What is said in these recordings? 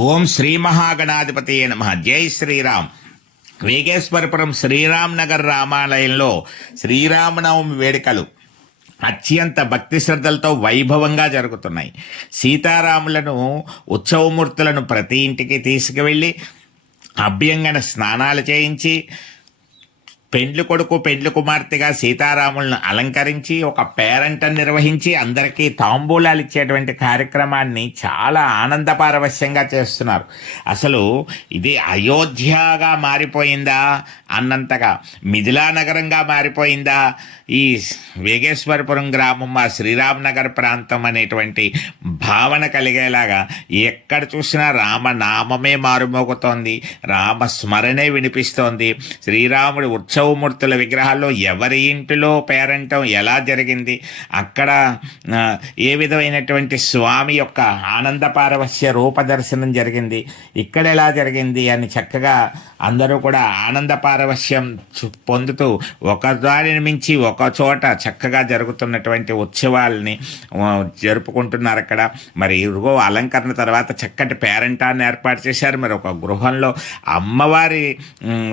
ఓం శ్రీ మహాగణాధిపతియే నమః. జై శ్రీరామ్. వేగేశ్వరపురం శ్రీరామ్ నగర్ రామాలయంలో శ్రీరామనవమి వేడుకలు అత్యంత భక్తి శ్రద్ధలతో వైభవంగా జరుగుతున్నాయి. సీతారాములను ఉత్సవమూర్తులను ప్రతి ఇంటికి తీసుకువెళ్ళి అభ్యంగన స్నానాలు చేయించి పెండ్లి కొడుకు పెండ్లి కుమార్తెగా సీతారాములను అలంకరించి ఒక పేరంటం నిర్వహించి అందరికీ తాంబూలాలు ఇచ్చేటువంటి కార్యక్రమాన్ని చాలా ఆనందపారవశ్యంగా చేస్తున్నారు. అసలు ఇది అయోధ్యగా మారిపోయిందా అన్నంతగా మిథిలా నగరంగా మారిపోయిందా ఈ వేగేశ్వరపురం గ్రామం, ఆ శ్రీరామ్ నగర్ ప్రాంతం అనేటువంటి భావన కలిగేలాగా ఎక్కడ చూసినా రామనామమే మారుమోగుతోంది, రామస్మరణే వినిపిస్తోంది. శ్రీరాముడి ఉత్సవమూర్తుల విగ్రహాల్లో ఎవరి ఇంటిలో పేరంటం ఎలా జరిగింది, అక్కడ ఏ విధమైనటువంటి స్వామి యొక్క ఆనంద పారవస్య రూపదర్శనం జరిగింది, ఇక్కడ ఎలా జరిగింది అని చక్కగా అందరూ కూడా ఆనంద పారవస్యం పొందుతూ ఒకదానిని మించి ఒక చోట చక్కగా జరుగుతున్నటువంటి ఉత్సవాల్ని జరుపుకుంటున్నారు అక్కడ. మరి ఇరుగో అలంకరణ తర్వాత చక్కటి పేరంటాన్ని ఏర్పాటు చేశారు. మరి ఒక గృహంలో అమ్మవారి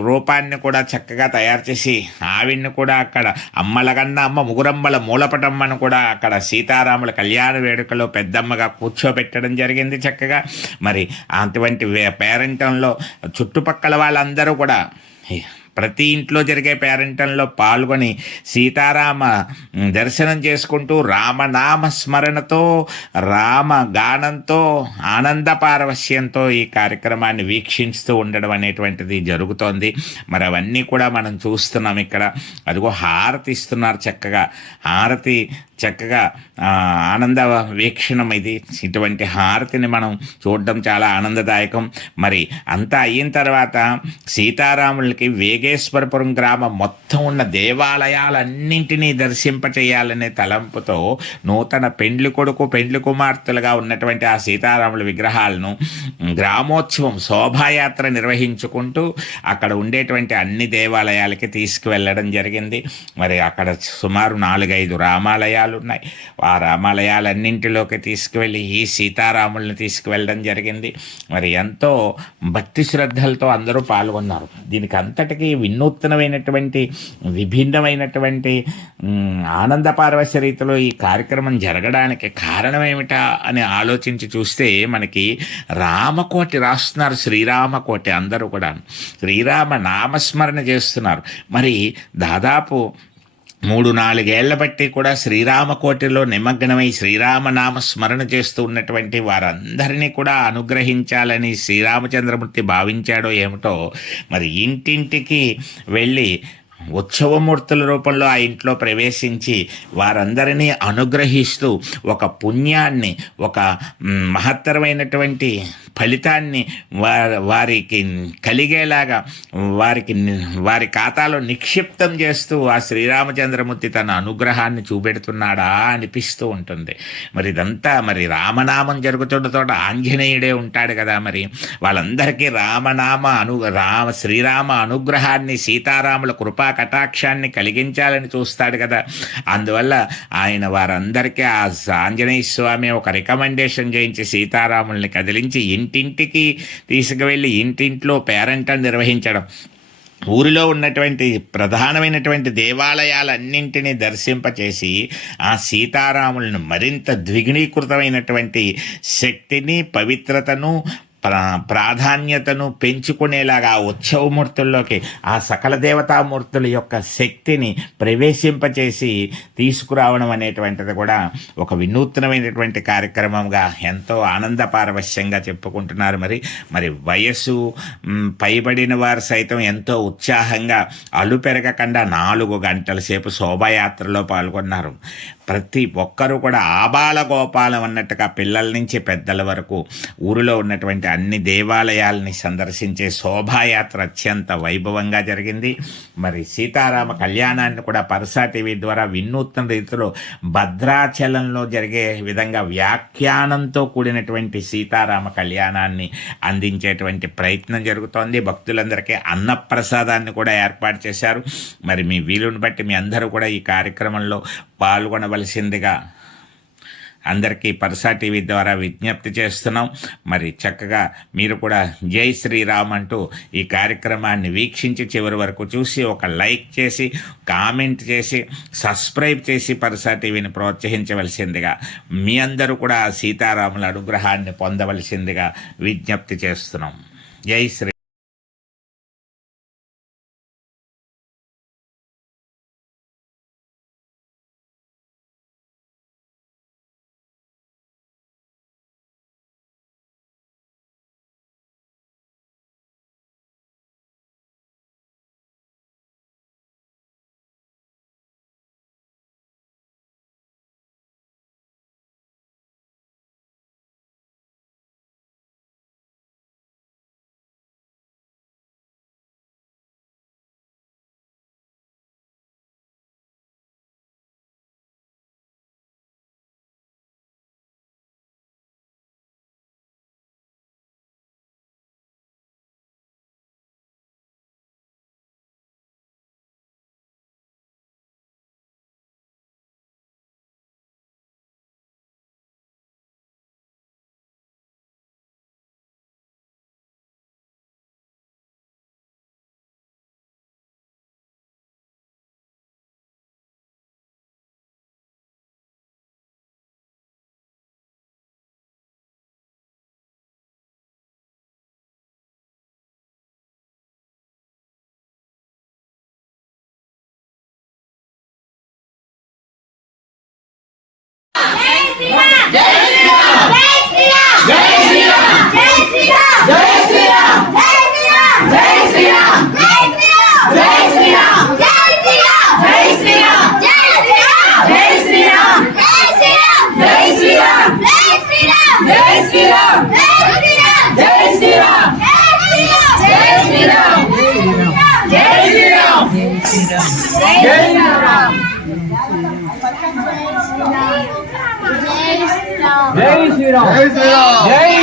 రూపాన్ని కూడా చక్కగా తయారు చేసి ఆవిడ్ని కూడా అక్కడ అమ్మలగన్న అమ్మ ముగురమ్మల మూలపటమ్మను కూడా అక్కడ సీతారాముల కళ్యాణ వేడుకలో పెద్దమ్మగా కూర్చోబెట్టడం జరిగింది చక్కగా. మరి అటువంటి పేరంటంలో చుట్టుపక్కల వాళ్ళందరూ కూడా ప్రతి ఇంట్లో జరిగే పేరంటంలో పాల్గొని సీతారామ దర్శనం చేసుకుంటూ రామనామ స్మరణతో రామ గానంతో ఆనంద పారవశ్యంతో ఈ కార్యక్రమాన్ని వీక్షిస్తూ ఉండడం అనేటువంటిది జరుగుతోంది. మరి అవన్నీ కూడా మనం చూస్తున్నాం ఇక్కడ. అదిగో హారతి ఇస్తున్నారు చక్కగా. హారతి చక్కగా ఆనంద వీక్షణం ఇది. ఇటువంటి హారతిని మనం చూడడం చాలా ఆనందదాయకం. మరి అంతా అయిన తర్వాత సీతారాములకి వేగేశ్వరపురం గ్రామం మొత్తం ఉన్న దేవాలయాలన్నింటినీ దర్శింపచేయాలనే తలంపుతో నూతన పెండ్లి కొడుకు పెండ్లి కుమార్తెలుగా ఉన్నటువంటి ఆ సీతారాముల విగ్రహాలను గ్రామోత్సవం శోభాయాత్ర నిర్వహించుకుంటూ అక్కడ ఉండేటువంటి అన్ని దేవాలయాలకి తీసుకువెళ్ళడం జరిగింది. మరి అక్కడ సుమారు 4-5 రామాలయాలు ఉన్నాయి. ఆ రామాలయాలన్నింటిలోకి తీసుకువెళ్ళి ఈ సీతారాముల్ని తీసుకువెళ్ళడం జరిగింది. మరి ఎంతో భక్తి శ్రద్ధలతో అందరూ పాల్గొన్నారు. దీనికి అంతటికీ వినూత్నమైనటువంటి విభిన్నమైనటువంటి ఆనంద పారవశ్య రీతిలో ఈ కార్యక్రమం జరగడానికి కారణం ఏమిటా అని ఆలోచించి చూస్తే మనకి రామకోటి రాస్తున్నారు. శ్రీరామకోటి అందరూ కూడా శ్రీరామ నామస్మరణ చేస్తున్నారు. మరి దాదాపు 3-4 ఏళ్ల బట్టి కూడా శ్రీరామకోటిలో నిమగ్నమై శ్రీరామనామ స్మరణ చేస్తూ ఉన్నటువంటి వారందరినీ కూడా అనుగ్రహించాలని శ్రీరామచంద్రమూర్తి భావించాడో ఏమిటో. మరి ఇంటింటికి వెళ్ళి ఉత్సవమూర్తుల రూపంలో ఆ ఇంట్లో ప్రవేశించి వారందరినీ అనుగ్రహిస్తూ ఒక పుణ్యాన్ని, ఒక మహత్తరమైనటువంటి ఫలితాన్ని వారికి కలిగేలాగా వారి ఖాతాలో నిక్షిప్తం చేస్తూ ఆ శ్రీరామచంద్రమూర్తి తన అనుగ్రహాన్ని చూపెడుతున్నాడా అనిపిస్తూ ఉంటుంది. మరి ఇదంతా మరి రామనామం జరుగుతున్న తోట ఆంజనేయుడే ఉంటాడు కదా. మరి వాళ్ళందరికీ శ్రీరామ అనుగ్రహాన్ని, సీతారాముల కృపా కటాక్షాన్ని కలిగించాలని చూస్తాడు కదా. అందువల్ల ఆయన వారందరికీ ఆ ఆంజనేయ స్వామి ఒక రికమెండేషన్ చేయించి సీతారాముల్ని కదిలించి ఇంటింటికి తీసుకువెళ్ళి ఇంటింట్లో పేరంటం నిర్వహించడం, ఊరిలో ఉన్నటువంటి ప్రధానమైనటువంటి దేవాలయాలన్నింటినీ దర్శింపచేసి ఆ సీతారాములను మరింత ద్విగుణీకృతమైనటువంటి శక్తిని, పవిత్రతను, ప్రాధాన్యతను పెంచుకునేలాగా ఉత్సవమూర్తుల్లోకి ఆ సకల దేవతామూర్తుల యొక్క శక్తిని ప్రవేశింపచేసి తీసుకురావడం అనేటువంటిది కూడా ఒక వినూత్నమైనటువంటి కార్యక్రమంగా ఎంతో ఆనంద పారవశ్యంగా చెప్పుకుంటున్నారు. మరి వయస్సు పైబడిన వారు సైతం ఎంతో ఉత్సాహంగా అలుపెరగకుండా 4 గంటల సేపు శోభాయాత్రలో పాల్గొన్నారు. ప్రతి ఒక్కరూ కూడా ఆబాల గోపాలం అన్నట్టుగా పిల్లల నుంచి పెద్దల వరకు ఊరిలో ఉన్నటువంటి అన్ని దేవాలయాలని సందర్శించే శోభాయాత్ర అత్యంత వైభవంగా జరిగింది. మరి సీతారామ కళ్యాణాన్ని కూడా పరసా టీవీ ద్వారా వినూత్న రీతిలో భద్రాచలంలో జరిగే విధంగా వ్యాఖ్యానంతో కూడినటువంటి సీతారామ కళ్యాణాన్ని అందించేటువంటి ప్రయత్నం జరుగుతోంది. భక్తులందరికీ అన్నప్రసాదాన్ని కూడా ఏర్పాటు చేశారు. మరి మీ వీలుని బట్టి మీ అందరూ కూడా ఈ కార్యక్రమంలో పాల్గొనవలసిందిగా అందరికీ పరసా టీవీ ద్వారా విజ్ఞప్తి చేస్తున్నాం. మరి చక్కగా మీరు కూడా జై శ్రీరామ్ అంటూ ఈ కార్యక్రమాన్ని వీక్షించి చివరి వరకు చూసి ఒక లైక్ చేసి కామెంట్ చేసి సబ్స్క్రైబ్ చేసి పరసా టీవీని ప్రోత్సహించవలసిందిగా, మీ అందరూ కూడా సీతారాముల అనుగ్రహాన్ని పొందవలసిందిగా విజ్ఞప్తి చేస్తున్నాం. జై శ్రీ జై శ్రీరామ్.